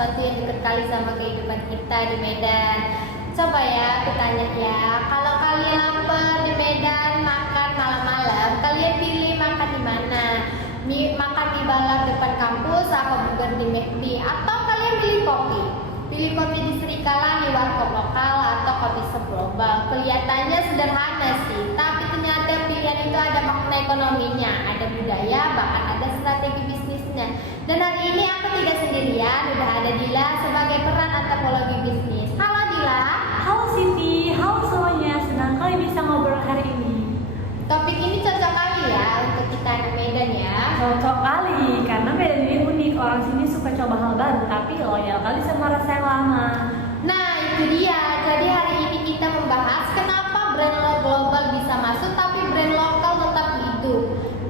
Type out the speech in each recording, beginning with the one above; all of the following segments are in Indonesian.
sesuatu yang dekat kali sama kehidupan kita di Medan. Coba ya, aku tanya ya, kalau kalian lapar di Medan makan malam-malam, kalian pilih makan di mana? Makan di balap depan kampus, apa burger di McD, atau kalian pilih kopi? Pilih kopi di Serikala, di warkop lokal, atau kopi shop global. Kelihatannya sederhana sih, tapi ternyata pilihan itu ada makna ekonominya, ada budaya, bahkan ada strategi bisnisnya. Dan hari ini aku tidak sendirian, udah ada Dila sebagai peran antropologi bisnis. Halo Dila. Halo Siti, halo semuanya, senang kali bisa ngobrol hari ini. Topik ini cocok kali ya untuk kita anak Medan ya. Cocok kali, karena Medan ini unik, orang sini suka coba hal baru, tapi loyal kali sama rasa yang lama. Nah itu dia, jadi hari ini kita membahas kenapa brand global bisa masuk tapi brand lokal tetap hidup.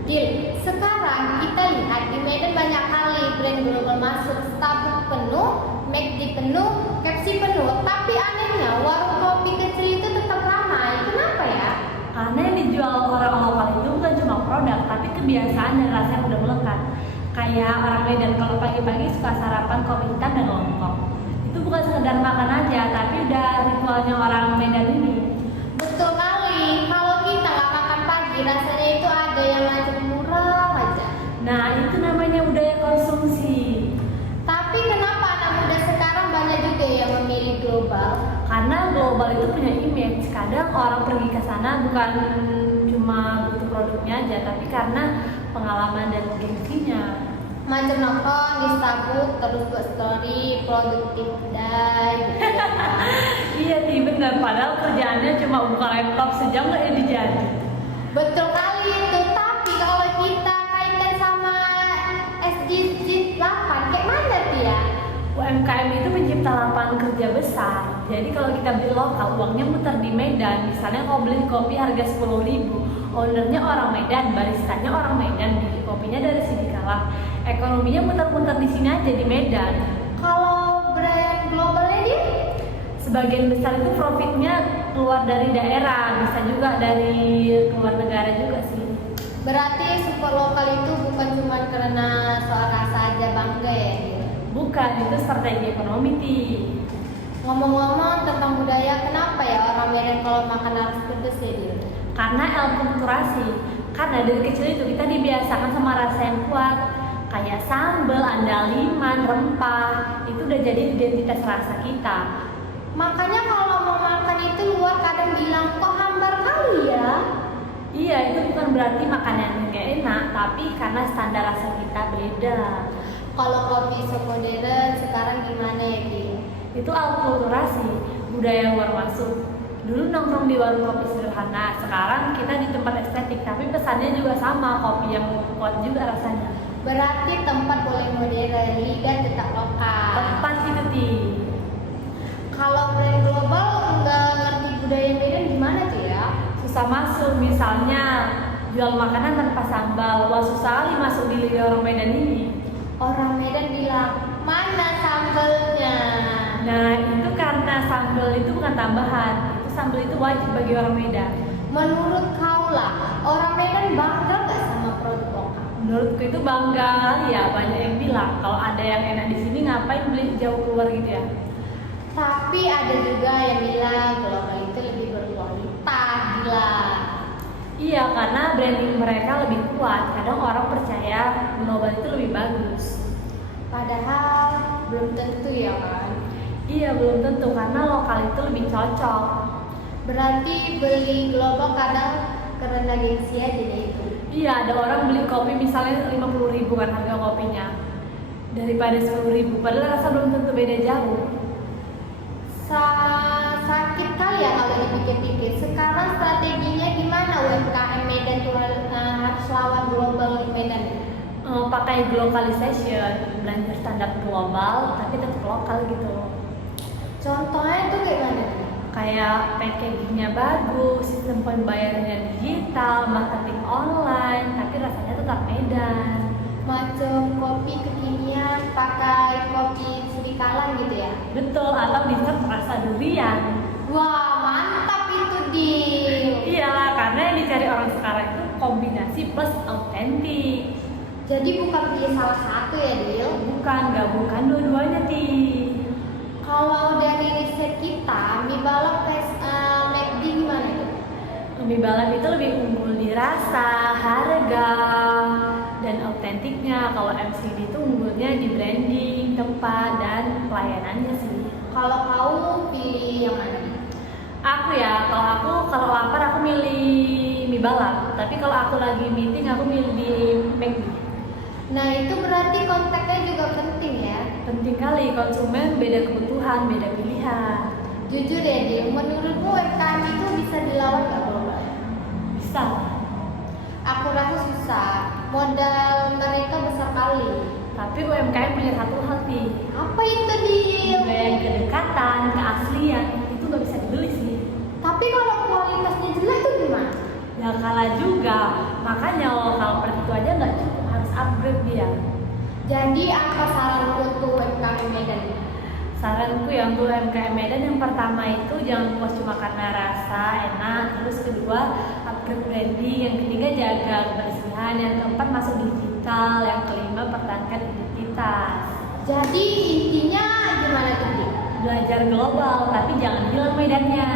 Dil, sekarang kita lihat di Medan banyak kali brand global masuk, Starbucks penuh, McD penuh, Pepsi penuh, tapi anehnya warung kopi kecil itu tetap ramai. Kenapa ya? Karena yang dijual orang lokal itu bukan cuma produk, tapi kebiasaan dan rasa yang udah melekat. Kayak orang Medan kalau pagi-pagi suka sarapan kopi hitam dan lontong. Itu bukan sekedar makan aja, tapi udah ritualnya orang Medan ini. Betul kali, kalau kita nggak makan pagi rasanya itu ada yang ngajak murah aja. Nah, itu namanya budaya konsumsi. Tapi kenapa anak muda sekarang banyak juga yang memilih global? Karena global itu punya image. Kadang orang pergi ke sana bukan cuma butuh produknya aja, tapi karena pengalaman dan gengsinya. Macam nongkrong di Starbucks terus buat story produktif day gitu ya. Iya sih benar, padahal kerjaannya cuma buka laptop sejam nggak jadi jadi. Betul kali itu, tapi kalau kita kaitkan sama SDGs 8 kayak mana tuh ya? UMKM itu pencipta lapangan kerja besar. Jadi kalau kita beli lokal, uangnya muter di Medan. Misalnya kalau beli kopi harga 10.000, ownernya orang Medan, baristanya orang Medan, beli kopinya dari Sidikalah. Ekonominya muter-muter di sini aja di Medan. Kalau brand globalnya dia? Sebagian besar itu profitnya keluar dari daerah, bisa juga dari luar negara juga sih. Berarti support lokal itu bukan cuma karena soal rasa aja bangga ya gitu. Bukan, itu strategi ekonomi sih. Ngomong-ngomong tentang budaya, kenapa ya orang Medan kalau makan harus pedes ya dia? Karena akulturasi. Karena dari kecil itu kita dibiasakan sama rasa yang kuat, kayak sambal, andaliman, rempah, itu udah jadi identitas rasa kita. Makanya kalau mau makan itu luar kadang bilang kok hambar kali ya. Iya, itu bukan berarti makanan nggak enak, tapi karena standar rasa kita beda. Kalau kopi modern sekarang gimana ya Ki? Itu akulturasi, budaya luar masuk. Dulu nongkrong di warung kopi sederhana, sekarang kita di tempat estetik, tapi pesannya juga sama, kopi yang kuat juga rasanya. Berarti tempat boleh modern, lidah tetap lokal. Tepat itu Ti. Kalau brand global nggak ngerti budaya Medan gimana tuh ya? Susah masuk, misalnya jual makanan tanpa sambal, wah susah kali masuk di lidah orang Medan ini. Orang Medan bilang, mana sambalnya? Nah, itu karena sambal itu bukan tambahan, itu sambal itu wajib bagi orang Medan. Menurut kau lah, orang Medan bangga nggak sama produk lokal? Menurutku itu bangga kali ya, banyak yang bilang kalau ada yang enak di sini ngapain beli jauh keluar gitu ya. Tapi ada juga yang bilang global itu lebih berkualitas, gila. Iya, karena branding mereka lebih kuat. Kadang orang percaya global itu lebih bagus. Padahal belum tentu ya kan? Iya, belum tentu karena lokal itu lebih cocok. Berarti beli global kadang karena gengsi aja deh itu. Iya, ada orang beli kopi misalnya 50.000 kan harga kopinya, daripada 10.000. Padahal rasa belum tentu beda jauh. Sakit kali ya kalau dipikir-pikir. Sekarang strateginya gimana UMKM Medan tuh harus lawan global di Medan? Pakai globalization, belanja standar global tapi tetap lokal gitu. Contohnya itu kayak mana? Kayak packagingnya bagus, sistem pembayarannya digital, marketing online, tapi rasanya tetap Medan. Macam kopi kekinian pakai kopi Serikala gitu ya? Betul, atau dessert rasa durian. Wah mantap itu di. Iya, karena yang dicari orang sekarang itu kombinasi plus autentik. Jadi bukan pilih salah satu ya, Dil? Bukan, gabungkan dua-duanya, Ti. Kalau dari riset kita, mie balap McD gimana itu? Mie balap itu lebih unggul di rasa, harga, dan autentiknya. Kalau McD itu unggulnya di branding, tempat, dan pelayanannya sih. Kalau kau pilih yang mana? Kalau lapar aku milih mie balap. Tapi kalau aku lagi meeting aku milih di McD. Nah itu berarti kontaknya juga penting ya. Penting kali, konsumen beda kebutuhan, beda pilihan. Jujur ya Dil, menurutmu UMKM itu bisa dilawan nggak global? Bisa. Aku rasa susah, modal mereka besar kali. Tapi UMKM punya satu hal nih, Apa itu Dil? yang kedekatan, keaslian, itu nggak bisa dibeli sih. Tapi kalau kualitasnya jelek itu gimana? Ya kalah juga, makanya lokal seperti itu aja nggak cukup, harus upgrade dia. Jadi apa saran untuk UMKM Medan? Saranku yang untuk UMKM Medan yang pertama itu jangan puas cuma karena rasa enak, terus kedua upgrade branding, yang ketiga jaga kebersihan, yang keempat masuk digital, yang kelima pertahankan identitas. Jadi intinya gimana tuh Dil? Belajar global tapi jangan hilang medannya.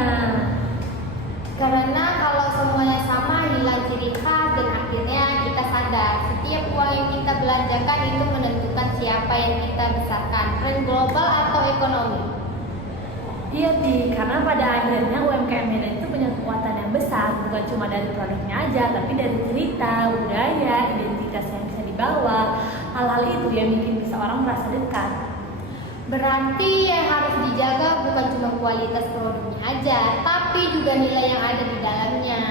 Karena kalau semuanya sama hilang ciri khas dan akhirnya kita sadar setiap uang yang kita belanjakan itu menentukan siapa yang kita besarkan, tren global atau ekonomi. Iya Ti, karena pada akhirnya UMKM Medan itu punya kekuatan yang besar, bukan cuma dari produknya aja, tapi dari cerita, budaya, identitas yang bisa dibawa. Hal-hal itu yang bikin bisa orang merasa dekat. Berarti yang harus dijaga bukan cuma kualitas produknya aja, tapi juga nilai yang ada di dalamnya.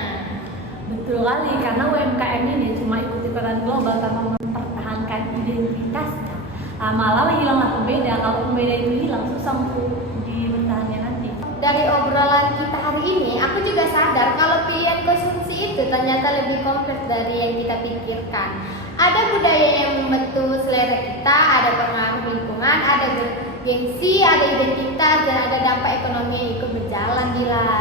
Betul kali, karena UMKM ini cuma ikut-ikutan global tanpa mempertahankan identitasnya. Lama-lama hilanglah pembeda, kalau pembeda itu hilang susah untuk dipertahankan nanti. Dari obrolan kita hari ini, aku juga sadar kalau pilihan konsumsi itu ternyata lebih kompleks dari yang kita pikirkan. Ada budaya yang membentuk selera kita, ada pengaruh lingkungan, ada gengsi, ada identitas, dan ada dampak ekonomi yang ikut berjalan Dila.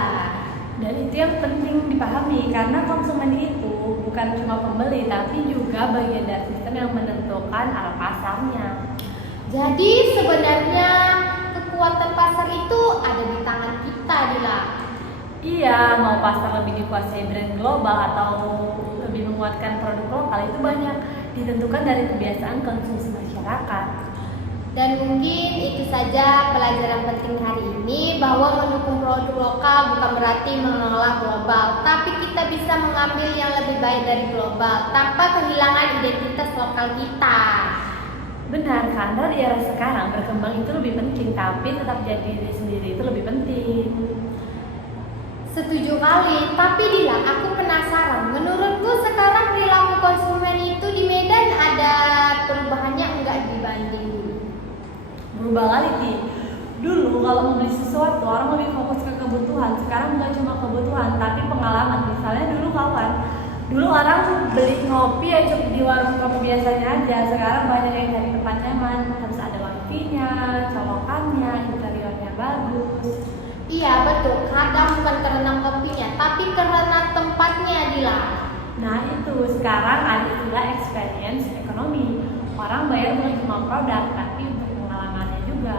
Dan itu yang penting dipahami, karena konsumen itu bukan cuma pembeli, tapi juga bagian dari sistem yang menentukan arah pasarnya. Jadi sebenarnya kekuatan pasar itu ada di tangan kita Dila. Iya, mau pasar lebih dikuasai brand global atau lebih menguatkan produk lokal itu banyak ditentukan dari kebiasaan konsumsi masyarakat. Dan mungkin itu saja pelajaran penting hari ini, bahwa mendukung produk lokal bukan berarti menolak global, tapi kita bisa mengambil yang lebih baik dari global tanpa kehilangan identitas lokal kita. Benar, karena di era sekarang berkembang itu lebih penting, tapi tetap jadi diri sendiri itu lebih penting. Setuju kali, tapi Dila, aku penasaran. Menurutku sekarang perilaku konsumen itu di Medan ada perubahannya enggak dibanding dulu? Berubah kali Ti. Dulu kalau mau beli sesuatu orang lebih fokus ke kebutuhan, sekarang bukan cuma kebutuhan tapi pengalaman. Misalnya dulu orang beli kopi ya cukup di warung kopi biasanya aja, sekarang banyak yang dari tempat nyaman, harus ada wifi-nya, colokannya, interiornya bagus. Iya betul, kadang bukan karena kopinya, tapi karena tempatnya Dila. Nah itu sekarang ada istilah experience ekonomi. Orang bayar bukan cuma produk, tapi untuk pengalamannya juga.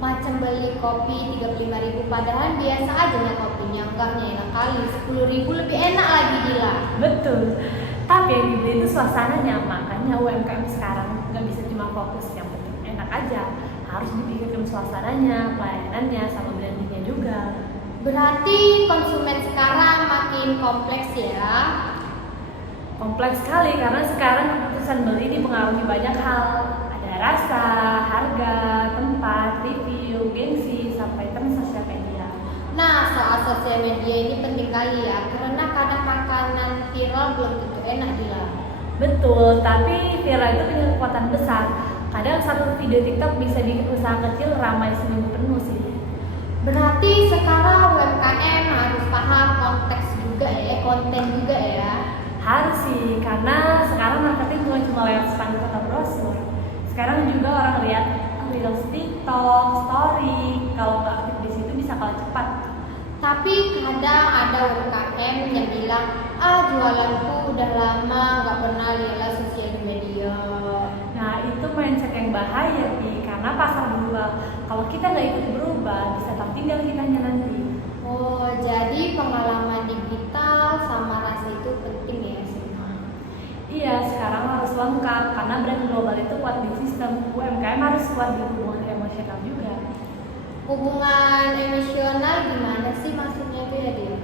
Macam beli kopi 35.000 padahal biasa aja ya kopinya, enggaknya enak kali. 10.000 lebih enak lagi Dila. Betul. Tapi yang dibeli itu suasananya, makanya UMKM sekarang nggak bisa cuma fokus yang penting enak aja. Harus dipikirkan suasananya, pelayanannya, sama brandingnya juga. Berarti konsumen sekarang makin kompleks ya? Kompleks sekali karena sekarang keputusan beli dipengaruhi banyak hal. Ada rasa, harga, tempat, review, gengsi, sampai tren sosial media. Nah, soal sosial media ini penting kali ya, karena kadang makanan viral belum tentu enak Dila. Betul, tapi viral itu punya kekuatan besar. Kadang satu video TikTok bisa bikin usaha kecil ramai seminggu penuh sih. Berarti sekarang UMKM harus paham konteks juga ya, konten juga ya. Harus sih, karena sekarang marketing bukan cuma lewat spanduk atau brosur. Sekarang juga orang lihat reels TikTok, story. Kalau nggak aktif di situ bisa kalah cepat. Tapi kadang ada UMKM yang bilang, jualanku udah lama nggak pernah lihat sosial media. yang bahaya sih, karena pasar berubah. Kalau kita nggak ikut berubah, bisa tertinggal kitanya nanti. Oh, jadi pengalaman digital sama rasa itu penting ya semua. Iya, sekarang harus lengkap karena brand global itu kuat di sistem. UMKM harus kuat di hubungan emosional juga. Hubungan emosional gimana sih maksudnya tuh ya dia?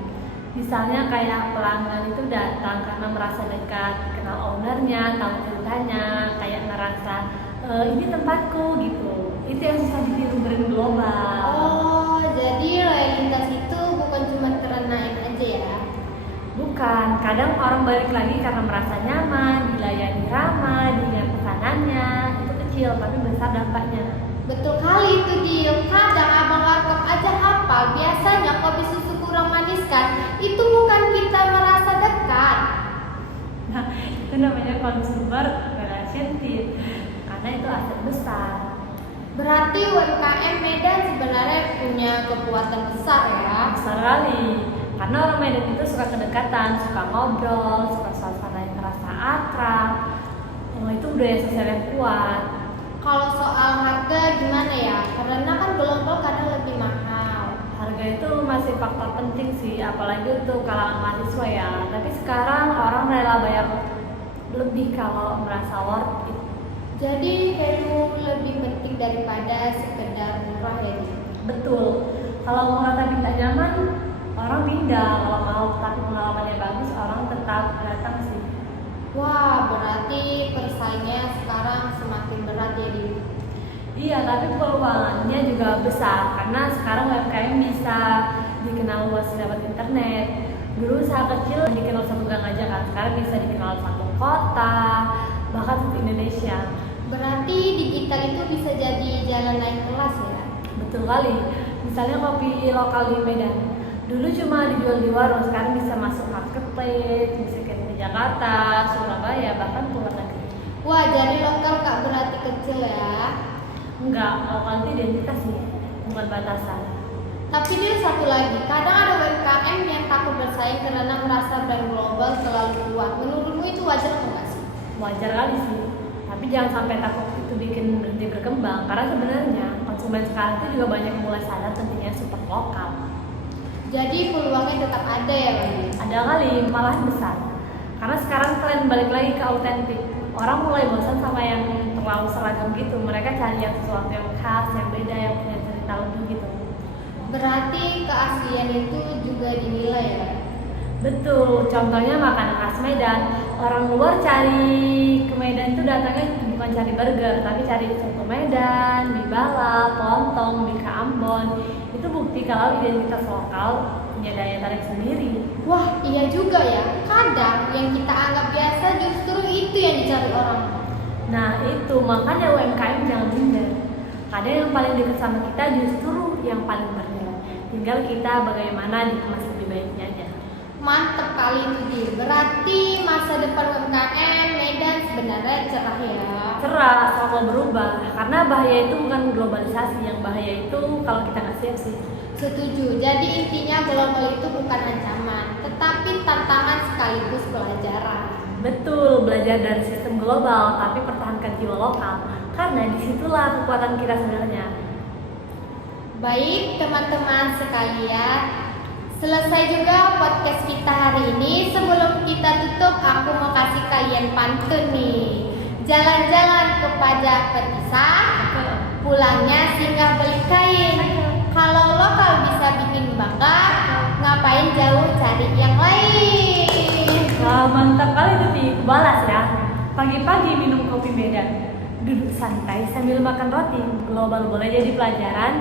Misalnya kayak pelanggan itu datang karena merasa dekat, kenal ownernya, tahu ceritanya, kayak ngerasa ini tempatku gitu. Itu yang susah ditiru brand global. Oh, jadi loyalitas itu bukan cuma karena aja ya? Bukan, kadang orang balik lagi karena merasa nyaman, dilayani ramah, diingat pesanannya. Itu kecil tapi besar dampaknya. Betul kali itu Dil, kadang abang warkop aja hafal. Biasanya kopi susu kurang manis kan, itu bukan kita merasa dekat. Nah, itu namanya consumer relationship, karena itu aset besar. Berarti UMKM Medan sebenarnya punya kekuatan besar ya? Besar kali, karena orang Medan itu suka kedekatan, suka ngobrol, suka suasana yang terasa akrab. Itu budaya sosial yang kuat. Kalau soal harga gimana ya? Karena kan global kadang lebih mahal. Harga itu masih faktor penting sih, apalagi untuk kalangan mahasiswa ya. Tapi sekarang orang rela bayar lebih kalau merasa worth it. Jadi value lebih penting daripada sekedar murah ya. Betul. Kalau murah tapi tak nyaman, orang pindah. Kalau mau tapi pengalamannya bagus, orang tetap datang sih. Wah, berarti persaingannya sekarang semakin berat ya di. Iya, tapi peluangnya juga besar karena sekarang UMKM bisa dikenal luas lewat internet. Dulu usaha kecil dikenal satu gang aja kan, sekarang bisa dikenal satu kota, bahkan satu Indonesia. Berarti digital itu bisa jadi jalan naik kelas ya? Betul kali. Misalnya kopi lokal di Medan, dulu cuma dijual di warung, sekarang bisa masuk marketplace, bisa ke Jakarta, Surabaya, bahkan keluar negeri. Wah, jadi lokal gak berarti kecil ya? Enggak, lokal itu identitas sih, bukan batasan. Tapi dia satu lagi, kadang ada UMKM yang takut bersaing karena merasa brand global terlalu kuat. Menurutmu itu wajar nggak sih? Wajar kali sih, tapi jangan sampai takut itu bikin berhenti berkembang. Karena sebenarnya konsumen sekarang itu juga banyak mulai sadar pentingnya support lokal. Jadi peluangnya tetap ada ya, Bang? Ada kali, malahan besar. Karena sekarang tren balik lagi ke autentik. Orang mulai bosan sama yang terlalu seragam gitu. Mereka cari yang sesuatu yang khas, yang beda, yang punya cerita lebih gitu. Berarti keaslian itu juga dinilai ya? Betul, contohnya makanan khas Medan. Orang luar cari ke Medan itu datangnya bukan cari burger, tapi cari soto Medan, mie balap, lontong, mie Ambon. Itu bukti kalau identitas lokal punya daya tarik sendiri. Wah, iya juga ya. Kadang yang kita anggap biasa justru itu yang dicari orang. Nah itu, makanya UMKM jangan minder. Kadang yang paling dekat sama kita justru yang paling bernilai. Tinggal kita bagaimana dikemas lebih baiknya aja. Mantep kali itu Di. Berarti masa depan UMKM Medan sebenarnya cerah ya. Cerah, selalu berubah. Karena bahaya itu bukan globalisasi, yang bahaya itu kalau kita nggak siap sih. Setuju. Jadi intinya global itu bukan ancaman, tetapi tantangan sekaligus pelajaran. Betul, belajar dari sistem global, tapi pertahankan jiwa lokal. Karena disitulah kekuatan kita sebenarnya. Baik teman-teman sekalian, selesai juga podcast kita hari ini. Sebelum kita tutup, aku mau kasih kalian pantun nih. Jalan-jalan ke pajak petisah, pulangnya singgah beli kain. Kalau lokal bisa bikin bangga, ngapain jauh cari yang lain? Wah, mantap kali tuh Ti, balas ya. Pagi-pagi minum kopi Medan, duduk santai sambil makan roti. Global boleh jadi pelajaran,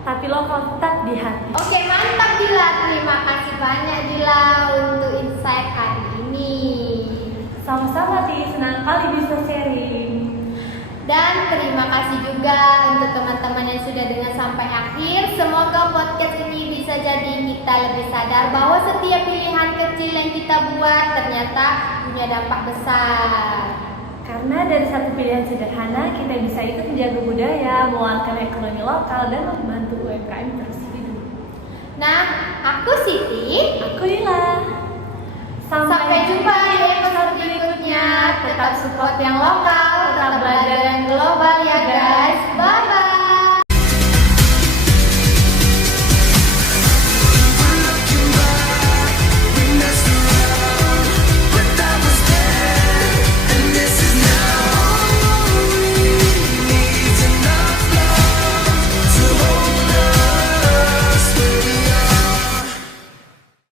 tapi lokal tetap di hati. Oke, mantap Dila. Terima kasih banyak Dila untuk insight hari ini. Sama-sama Ti, senang kali bisa sharing. Dan terima kasih juga untuk teman-teman yang sudah dengar sampai akhir. Semoga podcast ini bisa jadi kita lebih sadar bahwa setiap pilihan kecil yang kita buat ternyata punya dampak besar. Karena dari satu pilihan sederhana, kita bisa ikut menjaga budaya, menguatkan ekonomi lokal, dan membantu UMKM terus hidup. Nah, aku Siti. Aku Lila. Sampai jumpa di episode berikutnya. Tetap support yang lokal.